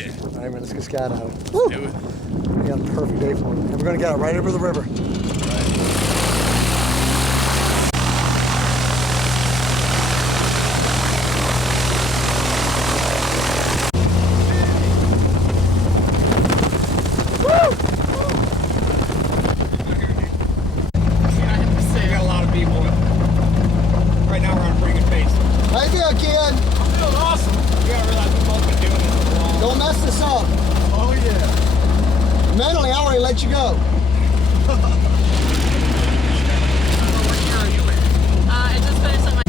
All right, man, let's get scat out of it. Let's do it. We got a perfect day for it. And we're gonna get it right over the river. How you doing, kid? I'm doing awesome. You gotta realize we've both been doing this for a long time. Don't mess this up. Oh yeah. Mentally, I already let you go. I just finished on my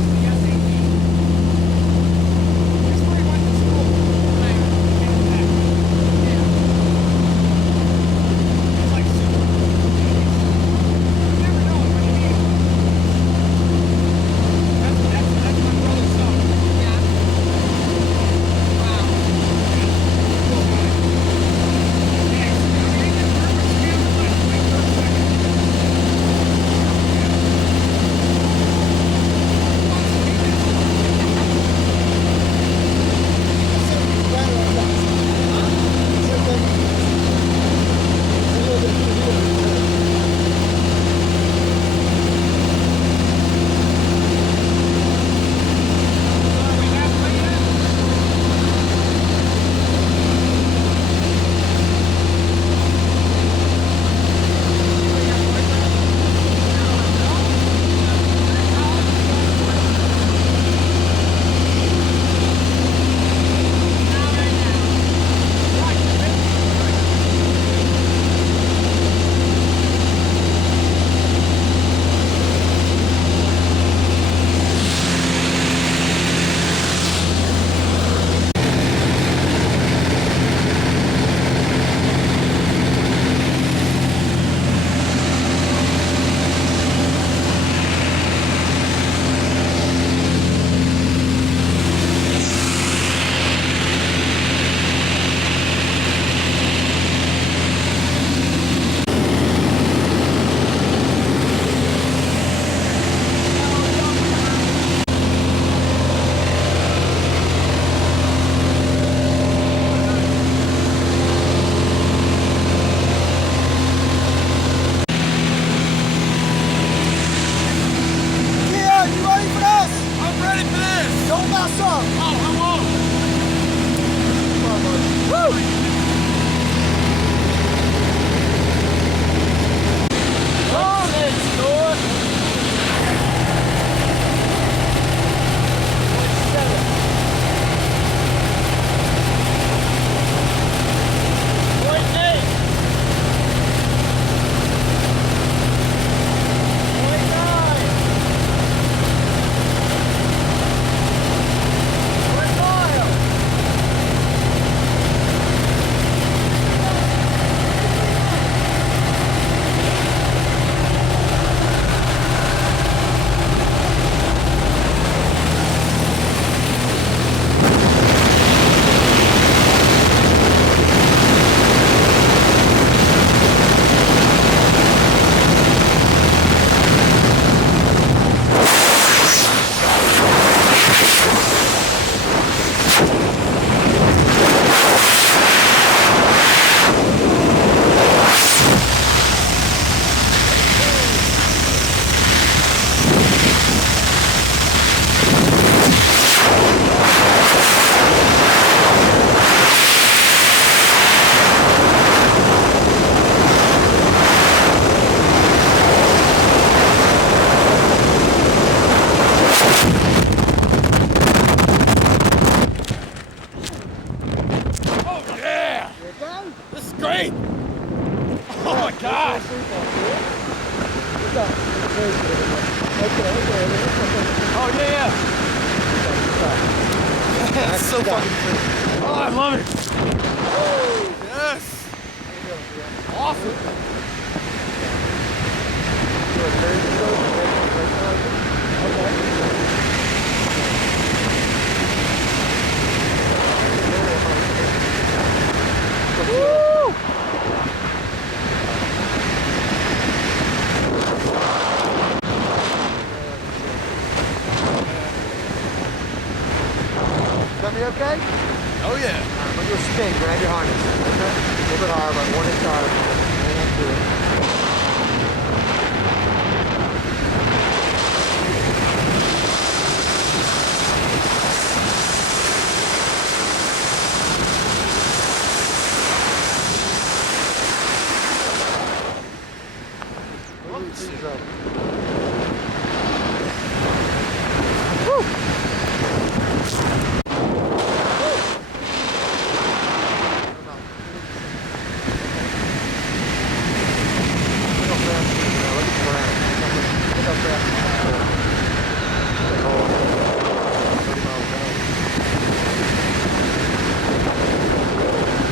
Great! Oh my gosh! Oh yeah! That's so fucking cool. Oh, I love it! Oh, yes! Awesome! Woo! Got me okay? Oh yeah. We'll do a spin, right? behind us. Okay? A little bit higher, about 1 inch higher. Hang on to it.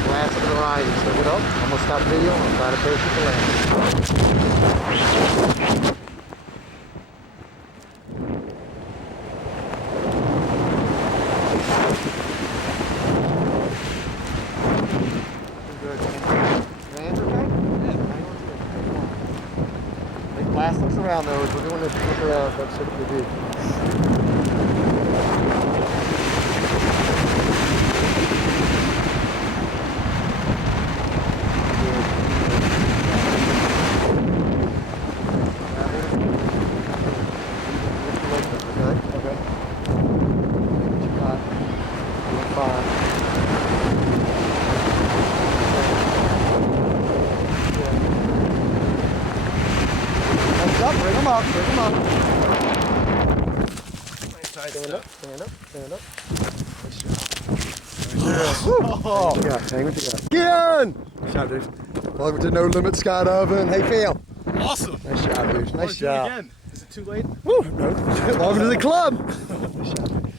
Glass of the horizon, so get up. I'm gonna stop video and try to parachute the land. Good. Your hands okay? Yeah. Hang on to it. Come on. Make plastics around those. We're doing this with that's what we do. Bring them up, bring them up. Stand up, stand up, stand up. Oh, hang with the guy. Again! Nice job, dude. Welcome to No Limit Skydiving. Hey, Phil. Awesome. Nice job, dude. Nice job. Again. Is it too late? Woo, no. Welcome to the club. Nice job.